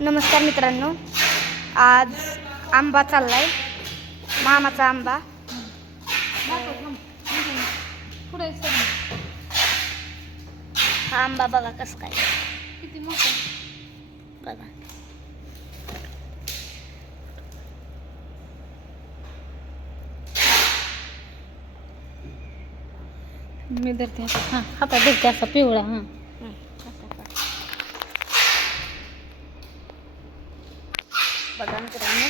नमस्कार मित्रांनो. आज आंबा चाललाय. मामाचा आंबा. हा आंबा बघा कसं काय. किती मोठं बघा. मी धरते हां. हातात धरते असा पिवळा हां हं, असं का. बघा मित्रांनो.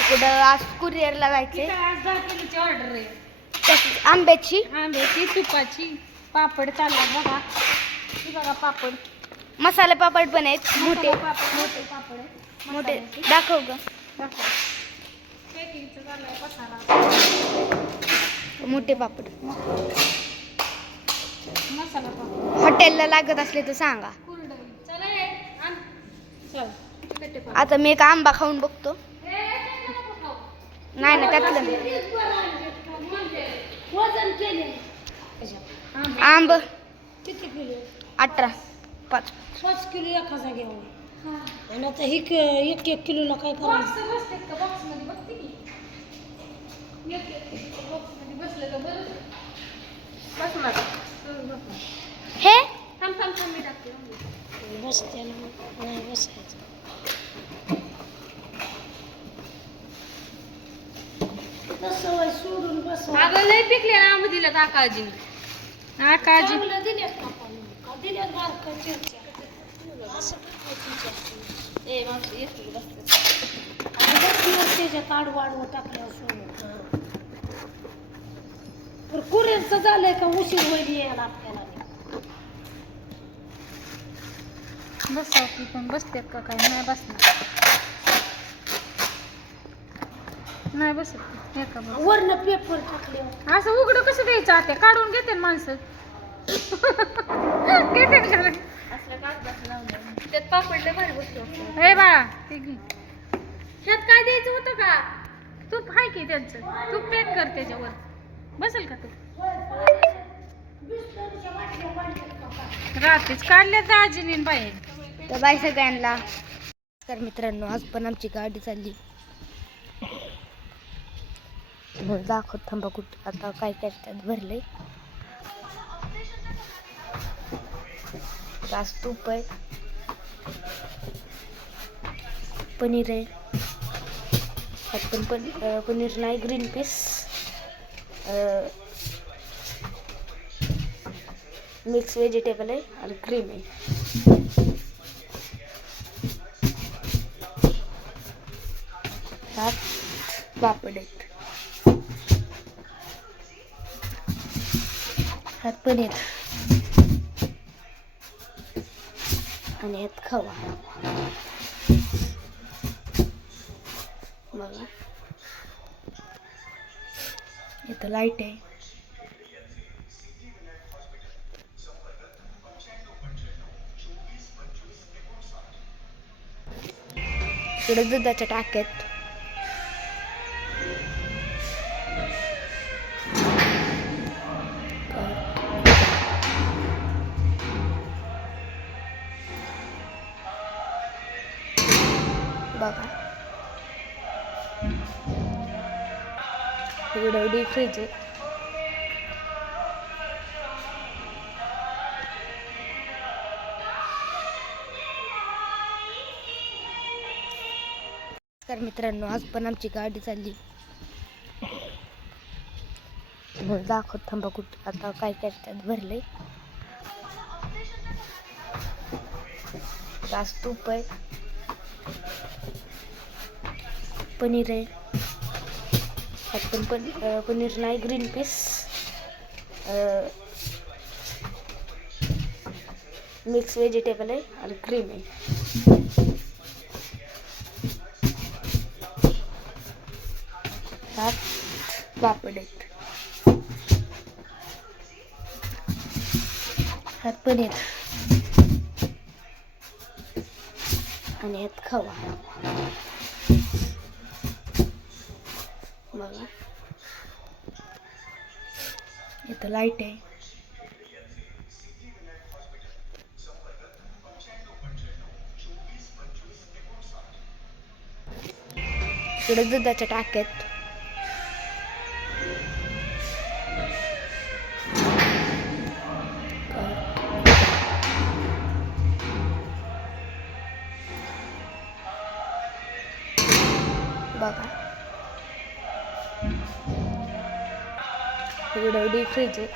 इकडं आज कुरिअरला जायचे आज दहा किलोची ऑर्डर आहे. तशीच आंब्याची? आंब्याची तुपाची पापड चालला बघा. ही बघा पापड. मसाले पापड पण आहेत मोठे. पापड मोठे पापड मोठे. मसाल्याचे. दाखव ग. दाखवा. पॅकिंगचं चाललंय पसारा. मोठे पापड. मसाला पापड. हॉटेलला लागत असले तर सांगा. कुरडई. चला ये, आण. चल. आता मी एक आंबा खाऊन बघतो. नाही ना त्यातलं नाही. आंब. किती किलो अठरा. पाच. पाच किलो एखादा घ्यावा आणि आता ही? क- एक एक किलोला काय करायचं बॉक्स बसतात का बॉक्समध्ये बघते की एक एक बॉक्समध्ये बसलं का बरं बस माझं हे थांब थांब थांब मी टाकते बसते नाही बसायचं तसं वय सोडून बसवा अगं लय पिकले ना आंबे दिला आकाजी आकाजी चांगलं दिल्यात का पण. का दिल्यात बारकं चिरच्या? असं टाकायचं ए मावशी येते बसते. आणि बसल्यावर त्याच्यात आड वाढवं टाकल्यावर सोडून. तर कुरेरचं झालंय का उशीर होईल यायला आपल्याला? बसाव की पण बसतात का काय? नाही बसणार. नाही बसत. हे का बस वरनं पेपर टाकल्यावर असं उघडं कसं द्यायचं आता? काढून घेते ना माणसं. घेते ना घरात. त्यात पापड लय भारी बसतो ए बाळा ते घे. ह्यात काय द्यायचं होतं का? तूप आहे की त्यांचं? तूप पॅक कर त्याच्यावर. बसेल का तू रात्रीच काढल्या दाजीने बाहेर तर बाय सगळ्यांना. तर मित्रांनो आज पण आमची गाडी चालली. हो, तुम्हाला दाखवत थांबा कुठं. आता काय काय त्यात भरले. आज तूप आहे. पनीर आहे. त्यात पण पण पनीर नाही ग्रीन पीस. मिक्स व्हेजिटेबल आहे आणि क्रीम आहे. त्यात पापड आहेत. ह्यात आहेत आणि ह्यात खवा. बघा. इथं लाइट आहे. इकडे दुधाच्या टाक्यात. बघा इकडं डीप फ्रीज तर मित्रांनो आज पण आमची गाडी चालली. दाखवत थांबा कुठं. आता काय काय त्यात भरले आज तूप आहे. पनीर आहे. त्यात पण पण पनीर नाही ग्रीन पीस मिक्स व्हेजिटेबल आहे आणि क्रीम आहे. त्यात पापड आहेत. ह्यात पनीर. आणि ह्यात खवा. बघा इथं लाइट आहे. इकडे दुधाच्या टाक्यात. इकडं डीप फ्रीज आहे